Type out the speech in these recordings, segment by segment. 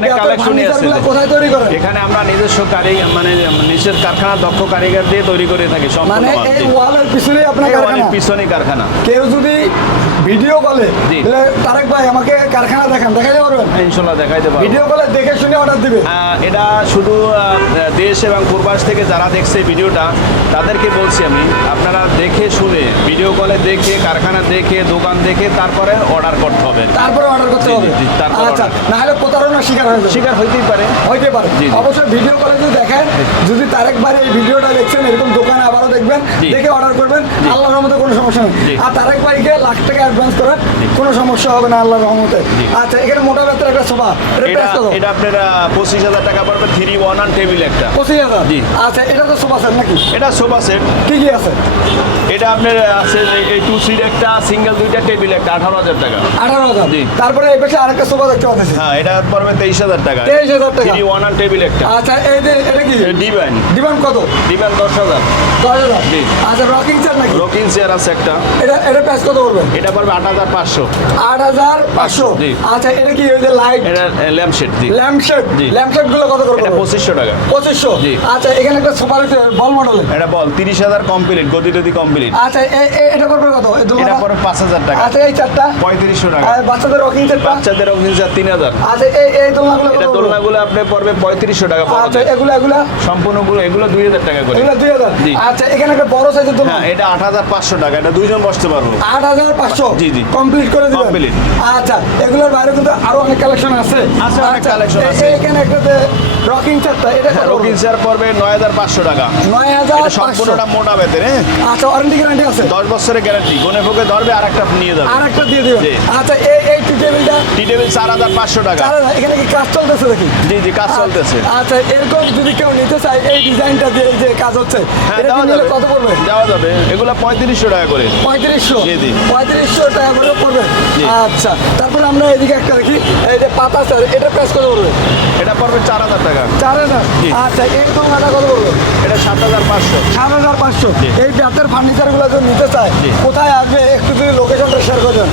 অনেক কালেকশনই আছে। কোথায় তৈরি করেন? এখানে আমরা নিজস্ব মানে নিজের কারখানা দক্ষ কারিগর দিয়ে তৈরি করে থাকি সম্পূর্ণ। মানে এই ওয়ালের পিছনেই আপনার কারখানা? পিছনেই কারখানা। কেউ যদি ভিডিও কলে তাহলে তারেক ভাই আমাকে কারখানা দেখান, দেখাইতে পারবেন? ইনশাআল্লাহ দেখাইতে পারবো। ভিডিও কলে দেখে শুনে অর্ডার দিবে? এটা শুধু দেশ এবং প্রবাস থেকে যারা দেখছে ভিডিওটা তাদেরকে বলছি আমি, আপনারা দেখে শুনে ভিডিও কলে দেখে কারখানা দেখে দোকান দেখে তারপরে অর্ডার করতে হবে। তারপরে অর্ডার করতে হবে? আচ্ছা, না হলে প্রতারণার শিকার হইতেই পারে। অবশ্যই ভিডিও কলে যদি দেখেন, যদি তারেক ভাই এই ভিডিওটা দেখছেন এরকম দোকানে আবারও দেখবেন, দেখে অর্ডার করবেন, আল্লাহর রহমতে কোনো সমস্যা নেই। আর তারেক ভাইকে লাখ টাকা অ্যাডভান্স করেন, কোনো সমস্যা হবে না আল্লাহর রহমতে। আচ্ছা, এখানে মোটা বেতের একটা সোফা, এটা আপনার 25,000 টাকা পড়বে। 3-1 টেবিল একটা 25,000। আচ্ছা, এটা তো সোফা সেট নাকি? এটা সোফা সেট। কি কি আছে? এটা আপনার আছে এই 2 সিট একটা, সিঙ্গেল 2টা টেবিল একটা, 18,000 টাকা। 18,000। তারপরে এই পাশে আরেকটা সোফা দেখতে পাচ্ছি। হ্যাঁ, এটা পড়বে 23,000 টাকা। 23,000 টাকা। 3-1 টেবিল একটা। আচ্ছা, এটা কি? ডিভান কত? ডিভান 10,000। 10,000। জি। আচ্ছা, রকিং চেয়ার নাকি? রকিং চেয়ার আছে একটা। এটা প্রাইস কত পড়বে? এটা পড়বে 8,500। 8,500। জি। আচ্ছা, এটা কি ওই যে লাইট? এটা ল্যাম্প শেড। জি। ল্যাম্প শেড গুলো কত করবে? এটা 2,500 টাকা। 2,500। জি। আচ্ছা, এখানে একটা সুপার বল মডেল। এটা বল 30,000 কমপ্লিট, গদি কমপ্লিট। আচ্ছা, এটা পড়বে কত? এটা পড়বে 5,000 টাকা। আচ্ছা, এই চারটা 3,500 টাকা। আর বাচ্চাদের রকিং চেয়ার? বাচ্চাদের রকিং চেয়ার 3,000। আচ্ছা, এই দোলনাগুলো এটা দোলনাগুলো আপনি পড়বে 3,500 টাকা। আচ্ছা, এগুলো সম্পূর্ণগুলো এগুলো 2,000 টাকা করে। এগুলো 2,000। জি। আচ্ছা, এখানে একটা বড় সাইজের দোলনা। হ্যাঁ, এটা 8,500 টাকা। এটা দুইজন বসতে পারবো। 8,500। জি, জি। কমপ্লিট করে দিবেন? কমপ্লিট। আচ্ছা, এগুলোর বাইরে কিন্তু আরো অনেক কালেকশন আছে। অনেক কালেকশন আছে। এখানে একটা রকিং চেয়ারটা, এটা কত? রকিং চেয়ার পড়বে 9,500 টাকা। 9,500। এটা সম্পূর্ণটা মোটা বেতের। হ্যাঁ। আচ্ছা, ওয়ারেন্টি গ্যারান্টি আছে? 10 বছরের গ্যারান্টি। গনে ফোকে ধরবে আরেকটা নিয়ে যাবে। আরেকটা দিয়ে দিবেন? জি। আচ্ছা, এই টি টেবিলটা? টি টেবিল 4,500 টাকা। এখানে কি কাজ চলতেছে দেখি? জি, জি, কাজ চলতেছে। আচ্ছা, এরকম যদি কেউ নিতে চায় এই ডিজাইনটা দিয়ে যে কাজ হচ্ছে, হ্যাঁ, এটা দেওয়া নিলে যাবে। কত পড়বে? দেওয়া যাবে। এগুলো 3,500 টাকা করে। 3500। জি, জি। 3500 টাকা করে পড়বে। জি। আচ্ছা, তারপরে আমরা এদিকে একটা দেখি, এই যে পাতা স্যার, এটা প্রাইস কত পড়বে? এটা পড়বে 4,000 টাকা। 4,000। জি। আচ্ছা, এই দোকানটা কত পড়বে? এটা 7,500। 7,500। জি। এই বেতের ফার্নিচারগুলো যদি নিতে চায়, জি। কোথায় আসবে একটু যদি লোকেশনটা শেয়ার করে দেন।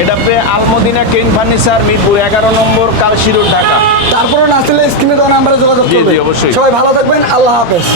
এটা আপনি আলমদিনা কেন ফার্নিচার, মিরপুর 11 নম্বর, কালশিরোড, ঢাকা। তারপরে না আসলে স্ক্রিনে দেওয়া নাম্বারে যোগাযোগ জি, করবেন। জি, অবশ্যই। সবাই ভালো থাকবেন। আল্লাহ হাফেজ।